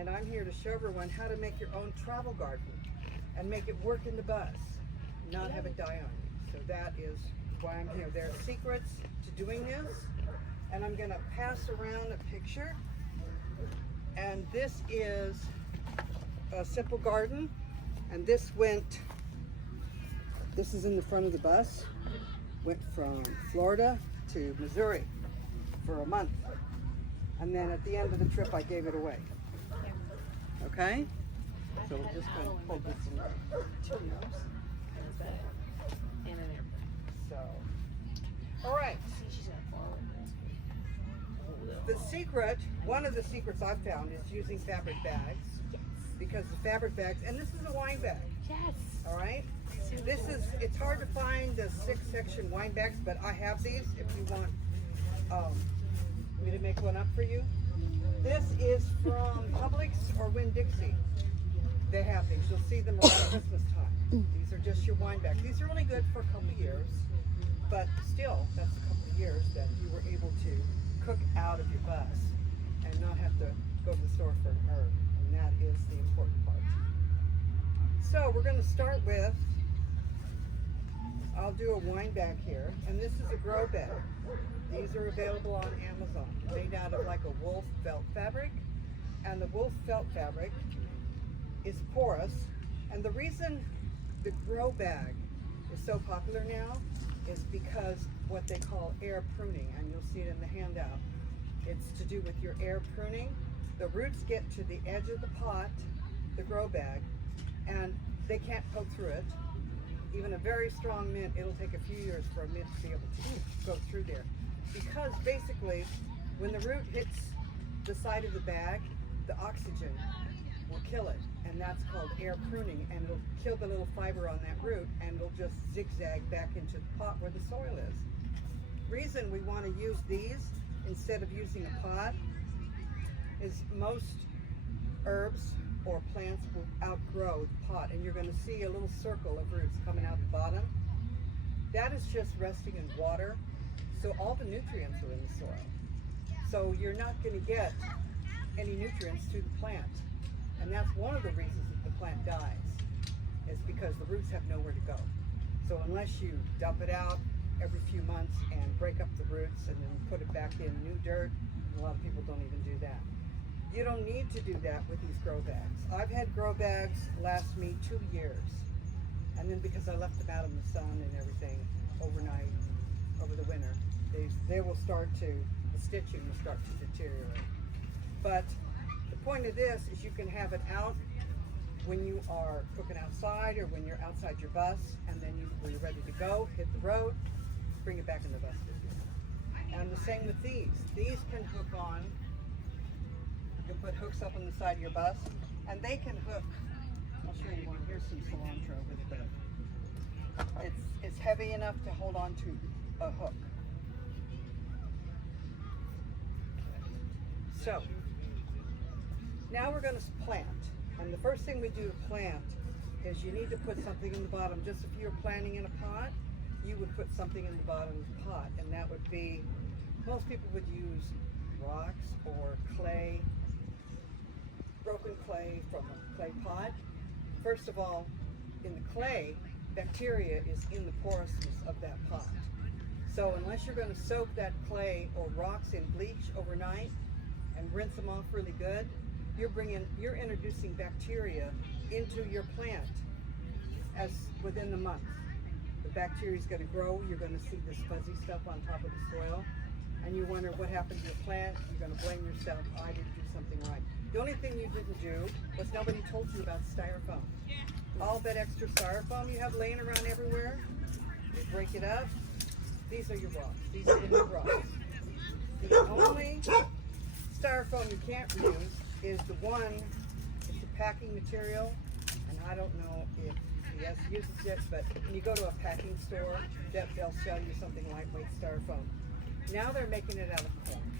and I'm here to show everyone how to make your own travel garden and make it work in the bus, not have it die on you. So that is why I'm here. There are secrets to doing this, and I'm going to pass around a picture. And this is a simple garden, and this is in the front of the bus. Went from Florida to Missouri for a month, and then at the end of the trip I gave it away. Okay, so we're just going to pull this in two nose. So, all right. The secret, one of the secrets I've found is using fabric bags, because the fabric bags, and this is a wine bag. Yes. All right. This is, it's hard to find the 6-section wine bags, but I have these if you want me to make one up for you. This is from Publix or Winn-Dixie. They have these. You'll see them around Christmas time. These are just your wine bags. These are only good for a couple of years, but still, that's a couple of years that you were able to cook out of your bus and not have to go to the store for an herb, and that is the important part. So we're going to start with, I'll do a wine bag here, and this is a grow bag. These are available on Amazon, made out of like a wool felt fabric, and the wool felt fabric is porous, and the reason the grow bag is so popular now is because what they call air pruning, and you'll see it in the handout. It's to do with your air pruning. The roots get to the edge of the pot, the grow bag, and they can't poke through it. Even a very strong mint, it'll take a few years for a mint to be able to go through there. Because basically, when the root hits the side of the bag, the oxygen will kill it, and that's called air pruning, and it'll kill the little fiber on that root, and it'll just zigzag back into the pot where the soil is. Reason we want to use these instead of using a pot is most herbs or plants will outgrow the pot, and you're going to see a little circle of roots coming out the bottom. That is just resting in water, so all the nutrients are in the soil. So you're not going to get any nutrients through the plant, and that's one of the reasons that the plant dies, is because the roots have nowhere to go. So unless you dump it out every few months and break up the roots and then put it back in new dirt, a lot of people don't even do that. You don't need to do that with these grow bags. I've had grow bags last me 2 years, and then because I left them out in the sun and everything overnight, over the winter, they will start to, the stitching will start to deteriorate. But the point of this is you can have it out when you are cooking outside or when you're outside your bus, and then when you're ready to go, hit the road, bring it back in the bus with you. And the same with these. These can hook on. You can put hooks up on the side of your bus, and they can hook. I'll show you one. Here's some cilantro with the. It's heavy enough to hold on to a hook. So now we're going to plant, and the first thing we do to plant is you need to put something in the bottom. Just if you're planting in a pot, you would put something in the bottom of the pot, and that would be, most people would use rocks or clay, broken clay from a clay pot. First of all, in the clay, bacteria is in the porousness of that pot. So unless you're going to soak that clay or rocks in bleach overnight and rinse them off really good, you're introducing bacteria into your plant as within the month. The bacteria is going to grow. You're going to see this fuzzy stuff on top of the soil, and you wonder what happened to your plant. You're going to blame yourself. I didn't do something right. The only thing you didn't do was nobody told you about styrofoam. All that extra styrofoam you have laying around everywhere, you break it up. These are your rocks. These are the new rocks. The only styrofoam you can't reuse is the one, it's a packing material, and I don't know if yes uses it, but when you go to a packing store, they'll sell you something lightweight styrofoam. Now they're making it out of corn.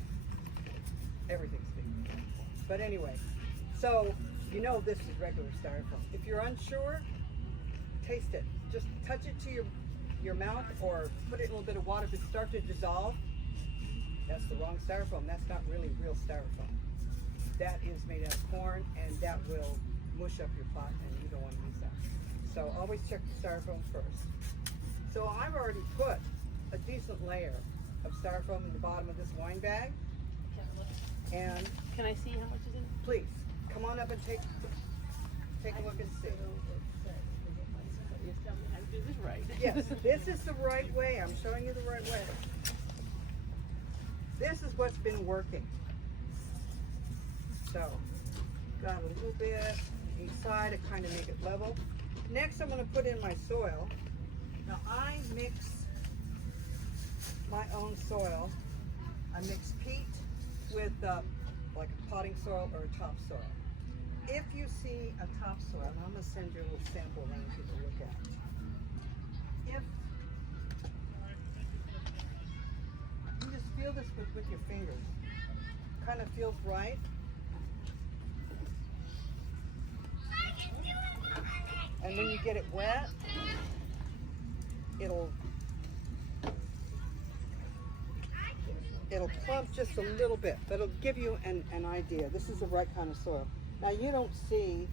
Everything's being made out of corn. But anyway, so you know this is regular styrofoam. If you're unsure, taste it. Just touch it to your mouth or put it in a little bit of water. If it starts to dissolve, that's the wrong styrofoam. That's not really real styrofoam. That is made out of corn, will mush up your pot, and you don't want to use that. So always check the styrofoam first. So I've already put a decent layer of styrofoam in the bottom of this wine bag. And can I see how much is in? Please come on up and take a look and see. You tell me how to do this right. Yes, this is the right way. I'm showing you the right way. This is what's been working. So, got a little bit each side to kind of make it level. Next, I'm going to put in my soil. Now, I mix my own soil. I mix peat with like a potting soil or a topsoil. If you see a topsoil, and I'm going to send you a little sample around for you to look at. If you just feel this with your fingers, kind of feels right. And when you get it wet, it'll clump just a little bit, but it'll give you an idea. This is the right kind of soil. Now you don't see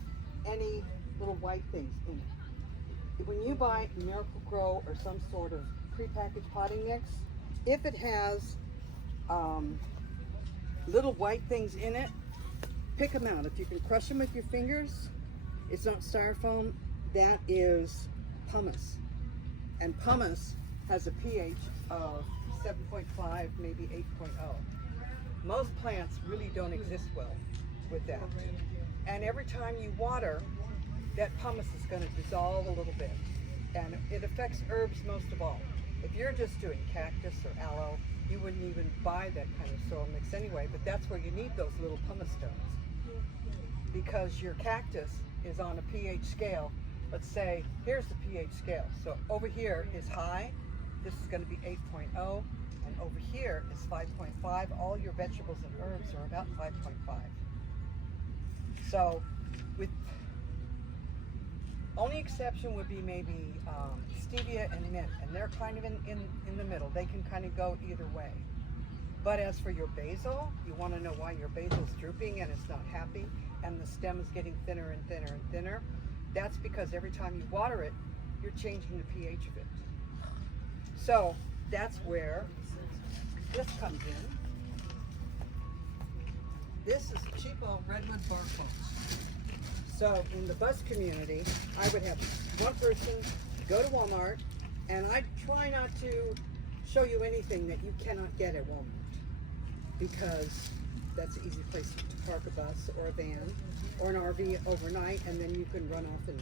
any little white things in it. When you buy Miracle Grow or some sort of prepackaged potting mix, if it has little white things in it, pick them out. If you can crush them with your fingers, it's not styrofoam, that is pumice. And pumice has a pH of 7.5, maybe 8.0. Most plants really don't exist well with that. And every time you water, that pumice is going to dissolve a little bit. And it affects herbs most of all. If you're just doing cactus or aloe, you wouldn't even buy that kind of soil mix anyway, but that's where you need those little pumice stones. Because your cactus is on a pH scale. Let's say, here's the pH scale. So over here is high, this is going to be 8.0, and over here is 5.5. All your vegetables and herbs are about 5.5. So, with only exception would be maybe stevia and mint, and they're kind of in the middle. They can kind of go either way. But as for your basil, you want to know why your basil is drooping and it's not happy, and the stem is getting thinner and thinner and thinner. That's because every time you water it, you're changing the pH of it. So that's where this comes in. This is cheapo redwood bark mulch. So in the bus community, I would have one person go to Walmart, and I try not to show you anything that you cannot get at Walmart, because that's an easy place to park a bus or a van or an RV overnight, and then you can run off and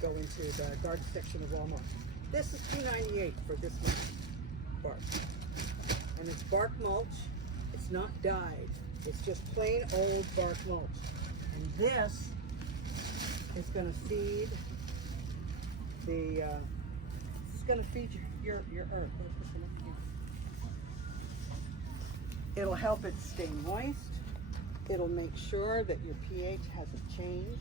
go into the garden section of Walmart. This is $2.98 for this much bark. And it's bark mulch. It's not dyed. It's just plain old bark mulch. And this is going to feed the, it's going to feed your earth. It'll help it stay moist. It'll make sure that your pH hasn't changed.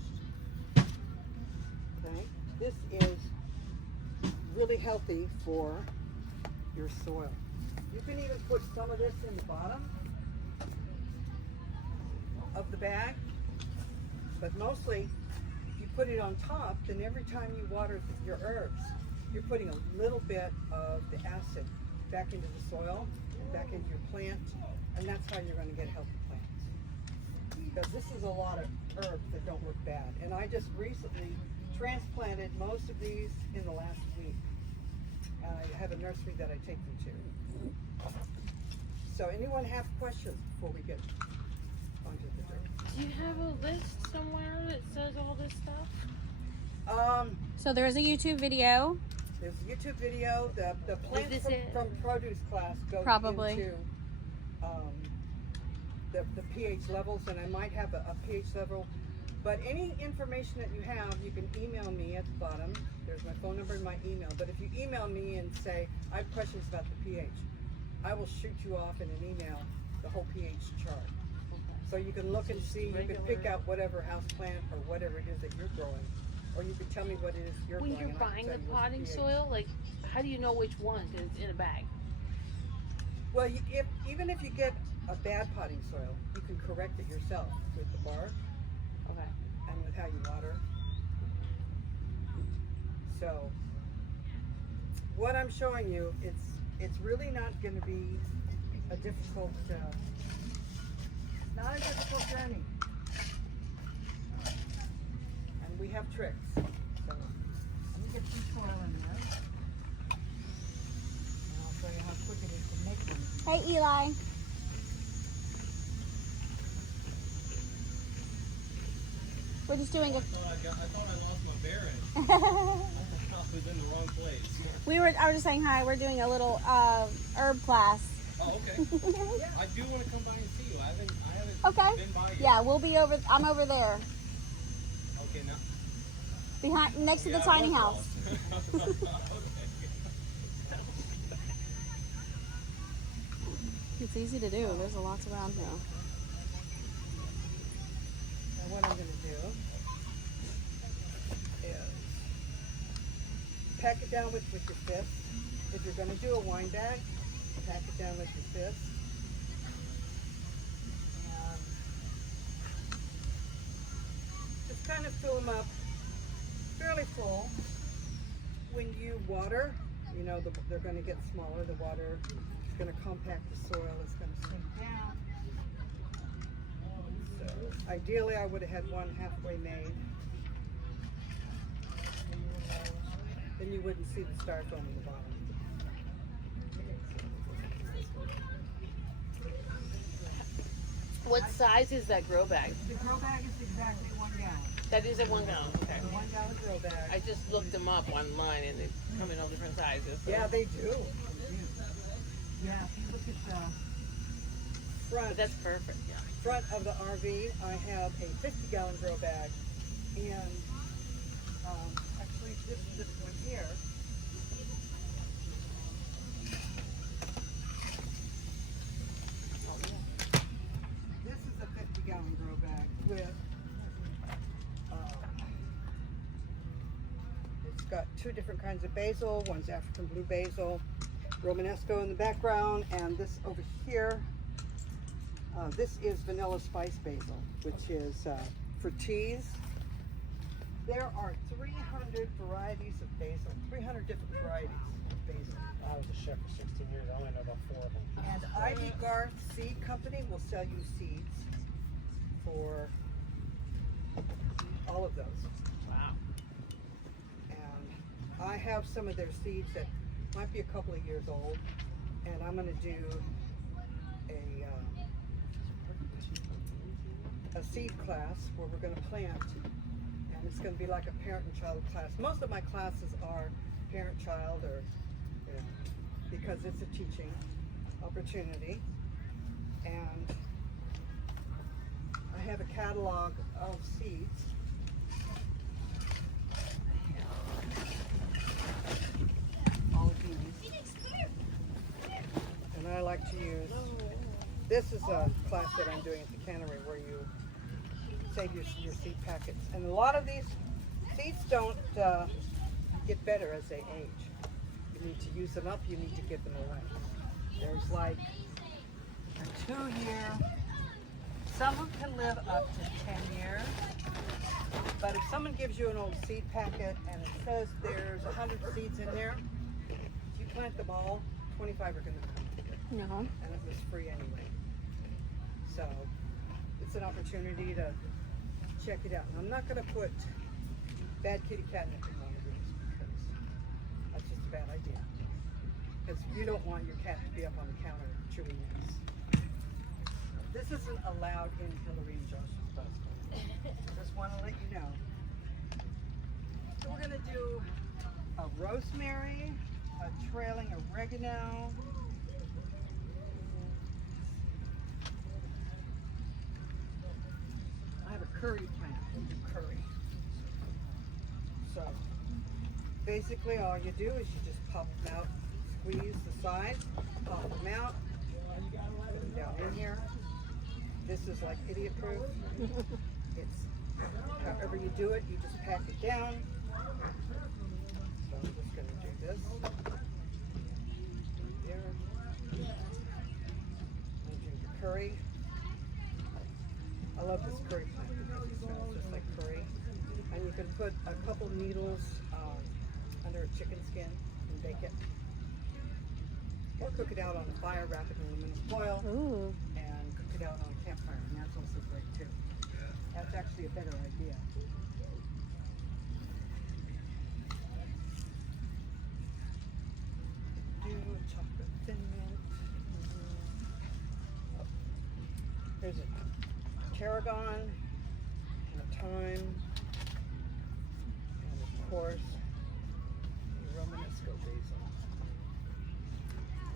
Okay, this is really healthy for your soil. You can even put some of this in the bottom of the bag, but mostly if you put it on top, then every time you water your herbs, you're putting a little bit of the acid back into the soil, back into your plant, and that's how you're going to get healthy plants. Because this is a lot of herbs that don't look bad. And I just recently transplanted most of these in the last week. I have a nursery that I take them to. So anyone have questions before we get onto the dirt? Do you have a list somewhere that says all this stuff? So there's a YouTube video. There's a YouTube video. The plants from produce class go Probably. into the pH levels, and I might have a pH level. But any information that you have, you can email me at the bottom. There's my phone number and my email. But if you email me and say, I have questions about the pH, I will shoot you off in an email the whole pH chart. So you can look and see, you can pick out whatever house plant or whatever it is that you're growing. Or you can tell me what it is you're growing. When you're buying the potting soil, like, how do you know which one is in a bag? Well, even if you get a bad potting soil, you can correct it yourself with the bark Okay. and So what I'm showing you, it's really not going to be a difficult, not a difficult journey. And we have tricks. So let me get some soil in there. And I'll show you how quick it is to make one. Hey, Eli. We're just doing a. I thought I lost my bearing. I was in the wrong place. I was just saying hi. We're doing a little herb class. Oh, okay. I do want to come by and see you. I haven't Okay. been by yet. Yeah, we'll be over. I'm over there, Okay, now. behind, next to the Yeah, I tiny was house. lost. Okay. It's easy to do. There's a lots around here. Now what I'm going to do is pack it down with your fist. If you're going to do a wine bag, pack it down with your fist. And just kind of fill them up fairly full. When you water, you know they're going to get smaller. The water is going to compact the soil. It's going to sink down. So ideally, I would have had one halfway made. Then you wouldn't see the styrofoam in the bottom. What size is that grow bag? The grow bag is exactly 1 gallon. That is a 1 gallon. Okay. The 1 gallon grow bag. I just looked them up online and they come in all different sizes. So. Yeah, they do. Yeah, if you look at the front, But that's perfect. Yeah. front of the RV, I have a 50-gallon grow bag, and actually this one here. This is a 50-gallon grow bag with. It's got 2 different kinds of basil. One's African blue basil, Romanesco in the background, and this over here. This is vanilla spice basil, which is for teas. There are 300 varieties of basil, 300 different varieties of basil. I was a chef for 16 years. I only know about 4 of them. And Ivy Garth Seed Company will sell you seeds for all of those. Wow. And I have some of their seeds that might be a couple of years old, and I'm going to do a seed class where we're going to plant, and it's going to be like a parent and child class. Most of my classes are parent-child, or because it's a teaching opportunity. And I have a catalog of seeds. All of these. And I like to use, this is a class that I'm doing at the cannery where you save your seed packets. And a lot of these seeds don't get better as they age. You need to use them up, you need to give them away. There's like a 2-year, some of them can live up to 10 years. But if someone gives you an old seed packet and it says there's 100 seeds in there, if you plant them all, 25 are going to come. No. And it was free anyway. So it's an opportunity to check it out. And I'm not going to put bad kitty catnip in one of these because that's just a bad idea. Because you don't want your cat to be up on the counter chewing this. This isn't allowed in Hillary and Josh's bus. Just want to let you know. So we're going to do a rosemary, a trailing oregano. I have a curry plant. We'll do curry. So basically all you do is you just pop them out, squeeze the sides, pop them out, put them down in here. This is like idiot proof. It's however you do it, you just pack it down. So I'm just going to do this. There. And do the curry. I love this curry plant because it smells just like curry. And you can put a couple needles under a chicken skin and bake it. Or cook it out on a fire, wrap it in aluminum foil, Ooh. and cook it out on a campfire, and that's also great too. That's actually a better idea. Do a chocolate thin mint. Oh. There's a tarragon, and a thyme, and of course, Romanesco basil.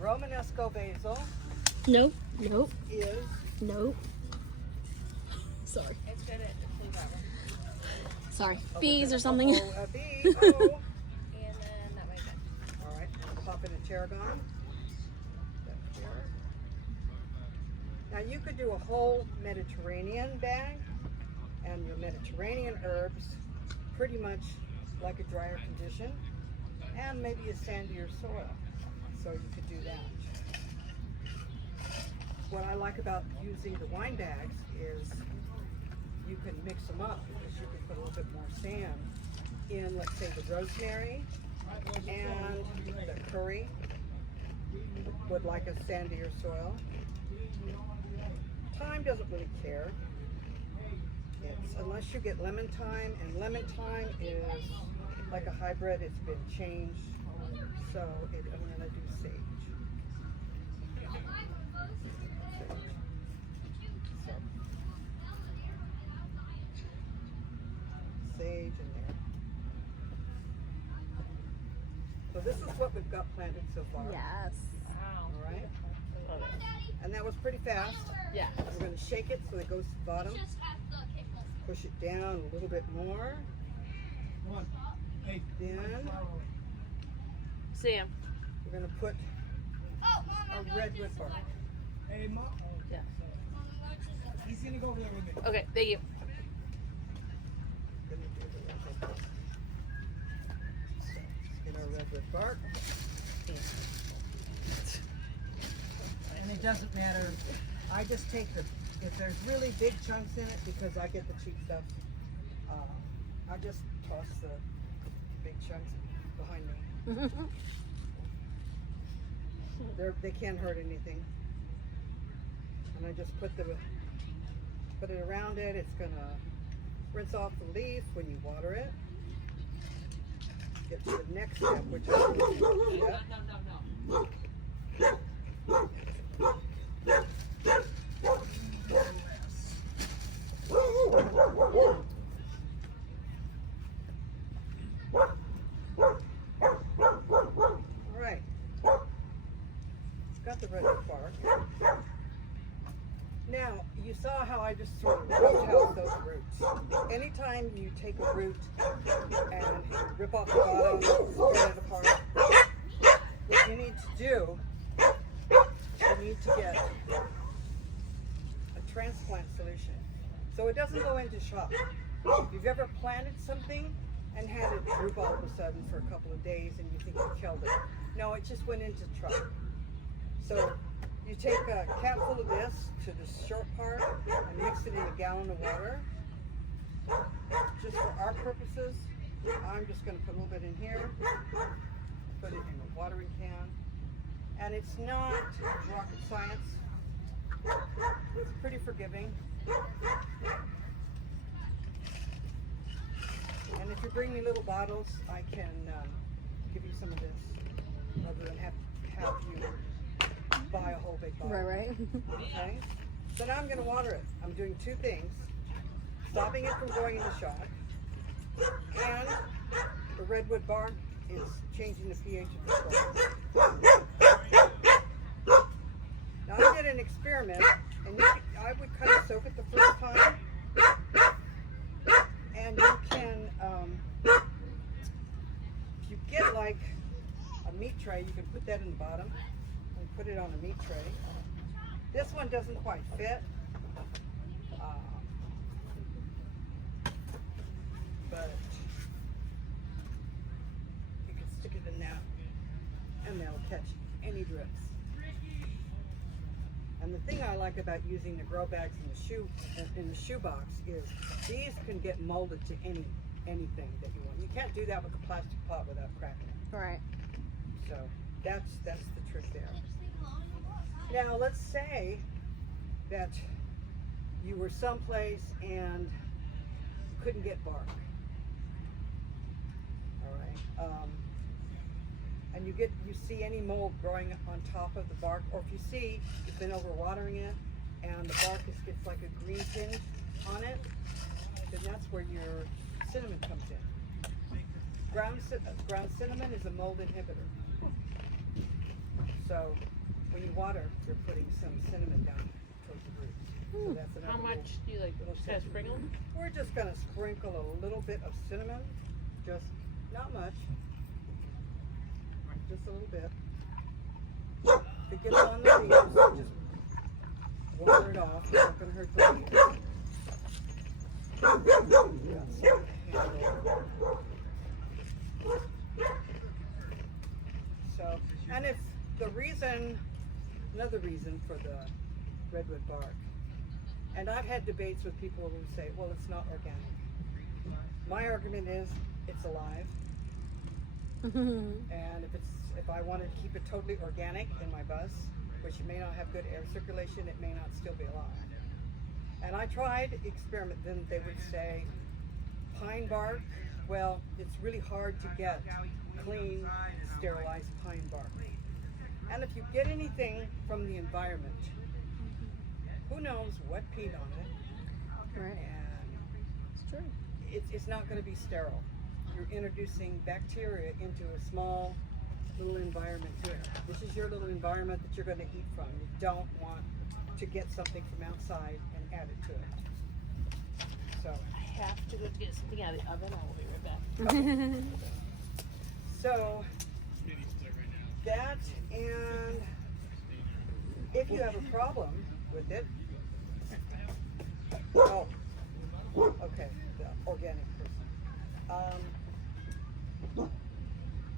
Romanesco basil Nope. Nope. is Nope. Sorry. It's good at the blue bottle. Sorry. Bees or something. Oh, a bee. Oh. And then that way back. All right, pop in a tarragon. Back here. Now you could do a whole Mediterranean bag, and your Mediterranean herbs pretty much like a drier condition, and maybe a sandier soil. So you could do that. What I like about using the wine bags is you can mix them up because you can put a little bit more sand in, let's say, the rosemary and the curry would like a sandier soil. Thyme doesn't really care. It's unless you get lemon thyme, and lemon thyme is like a hybrid. It's been changed, so I'm gonna do sage. Sage in there. So this is what we've got planted so far. Yes. Wow. All right. I love it. And that was pretty fast. Yeah. We're going to shake it so it goes to the bottom. Push it down a little bit more. Come on. Hey. Then Sam. we're going to put a redwood bark. Hey, Mom. Yeah. He's gonna go over there with me. Okay, thank you. Gonna do the redwood bark. So let's get our redwood bark. And it doesn't matter. I just take if there's really big chunks in it, because I get the cheap stuff, I just toss the big chunks behind me. They can't hurt anything. And I just put it around it. It's gonna rinse off the leaf when you water it. Get to the next step, which is Alright. It's got the redwood bark. Now, you saw how I just sort of ripped out those roots. Anytime you take a root and rip off the bottom, spread it apart, what you need to do, you need to get a transplant solution. So it doesn't go into shock. If you've ever planted something and had it droop all of a sudden for a couple of days and you think you killed it, no, it just went into truck. So you take a capful of this to the short part and mix it in a gallon of water. Just for our purposes, I'm just going to put a little bit in here, put it in a watering can, and it's not rocket science. It's pretty forgiving. And if you bring me little bottles, I can give you some of this, rather than have you buy a whole big bottle. Right. Okay? So now I'm going to water it. I'm doing two things. Stopping it from going into shock. And the redwood bark is changing the pH of the soil. Now I did an experiment, and I would kind of soak it the first time. And you can, if you get like a meat tray, you can put that in the bottom. Put it on a meat tray. This one doesn't quite fit, but you can stick it in that, and they'll catch any drips. And the thing I like about using the grow bags in the shoe box is these can get molded to any anything that you want. You can't do that with a plastic pot without cracking it. Right. So that's the trick there. Now let's say that you were someplace and you couldn't get bark. All right. And you see any mold growing on top of the bark, or if you see you've been overwatering it and the bark gets like a green tinge on it, then that's where your cinnamon comes in. Ground cinnamon is a mold inhibitor. So when you water, you're putting some cinnamon down towards the roots. So that's another How much do you like? Just kind of sprinkle? We're just going to sprinkle a little bit of cinnamon, just not much, just a little bit. If it gets on the leaves, just water it off. It's not going to hurt the leaves. So, and if the reason, another reason for the redwood bark, and I've had debates with people who say, well, it's not organic. My argument is it's alive. And if I wanted to keep it totally organic in my bus, which may not have good air circulation, it may not still be alive. And I tried to experiment, then they would say pine bark, well, it's really hard to get clean, sterilized pine bark. And if you get anything from the environment, who knows what peed on it? Right. And It's true. it's not going to be sterile. You're introducing bacteria into a small little environment here. This is your little environment that you're going to eat from. You don't want to get something from outside and add it to it. So, I have to go get something out of the oven. I'll be right back. so that, and if you have a problem with it, oh, okay, the organic person,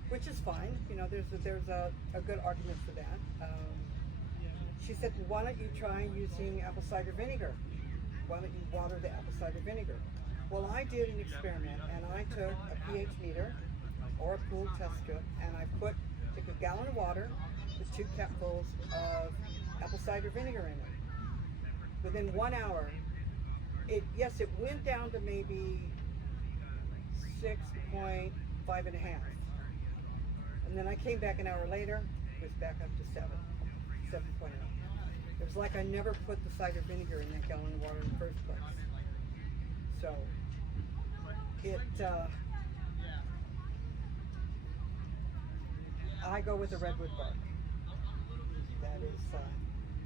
which is fine. You know, there's a good argument for that. She said, why don't you try using apple cider vinegar? Why don't you water the apple cider vinegar? Well, I did an experiment, and I took a pH meter or a pool test strip, and I took a gallon of water with 2 cupfuls of apple cider vinegar in it. Within 1 hour, it went down to maybe 6.5 and a half. And then I came back an hour later, it was back up to 7.0. It was like I never put the cider vinegar in that gallon of water in the first place. So, I go with the redwood bark.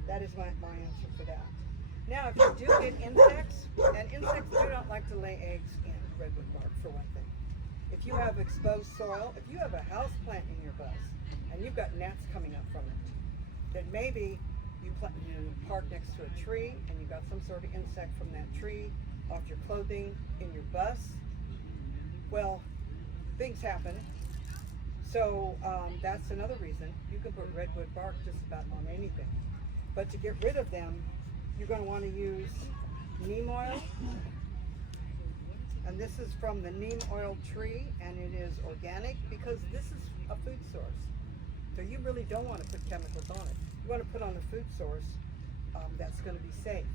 That is my answer for that. Now, if you do get insects, and insects do not like to lay eggs in redwood bark, for one thing. If you have exposed soil, if you have a house plant in your bus, and you've got gnats coming up from it, then maybe you park next to a tree, and you got some sort of insect from that tree off your clothing in your bus. Well, things happen. So that's another reason. You can put redwood bark just about on anything. But to get rid of them, you're going to want to use neem oil. And this is from the neem oil tree, and it is organic because this is a food source. So you really don't want to put chemicals on it. You want to put on a food source that's going to be safe.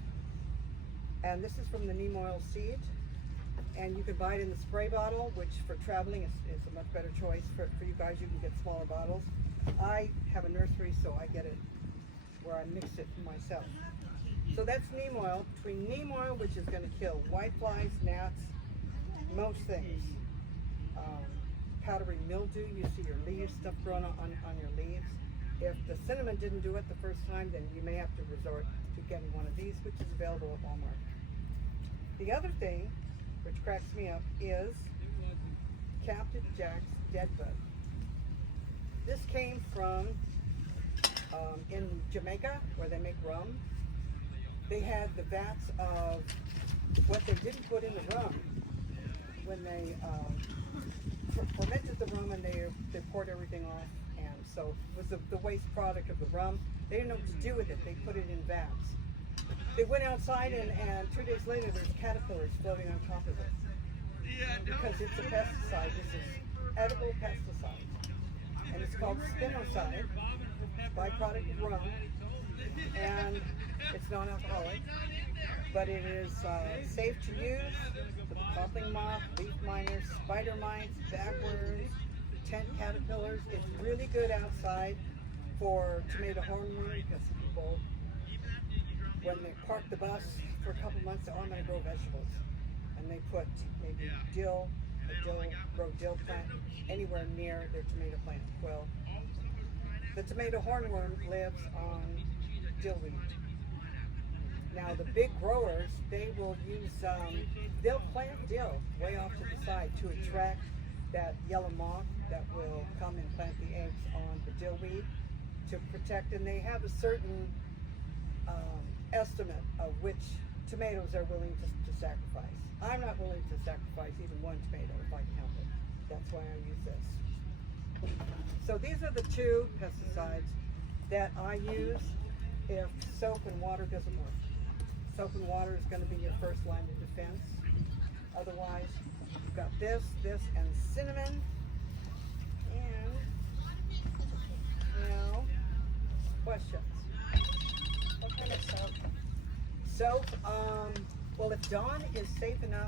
And this is from the neem oil seed. And you can buy it in the spray bottle, which for traveling is a much better choice. For you guys, you can get smaller bottles. I have a nursery, so I get it where I mix it myself. So that's neem oil. Between neem oil, which is going to kill whiteflies, gnats, most things. Powdery mildew, you see your leaves, stuff growing on your leaves. If the cinnamon didn't do it the first time, then you may have to resort to getting one of these, which is available at Walmart. The other thing, which cracks me up, is Captain Jack's dead bud. This came from in Jamaica, where they make rum. They had the vats of what they didn't put in the rum when they fermented the rum, and they poured everything off, and so it was the waste product of the rum. They didn't know what to do with it. They put it in vats. They went outside, and 2 days later, there's caterpillars floating on top of it. because it's a pesticide. This is edible pesticide. And it's called spinoside, byproduct of rum. And it's non-alcoholic, but it is safe to use for the popping moth, leaf miners, spider mites, bagworms, tent caterpillars. It's really good outside for tomato hornworm because people, when they park the bus for a couple months, say, oh, I'm going to grow vegetables. And they put maybe dill, grow dill plant anywhere near their tomato plant. Well, the tomato hornworm lives on dillweed. Now the big growers, they will use, they'll plant dill way off to the side to attract that yellow moth that will come and plant the eggs on the dillweed to protect, and they have a certain estimate of which tomatoes they're willing to sacrifice. I'm not willing to sacrifice even one tomato if I can help it. That's why I use this. So these are the two pesticides that I use if soap and water doesn't work. Soap and water is going to be your first line of defense. Otherwise, you've got this, and cinnamon. And now, questions? What kind of soap? Soap, well, if Dawn is safe enough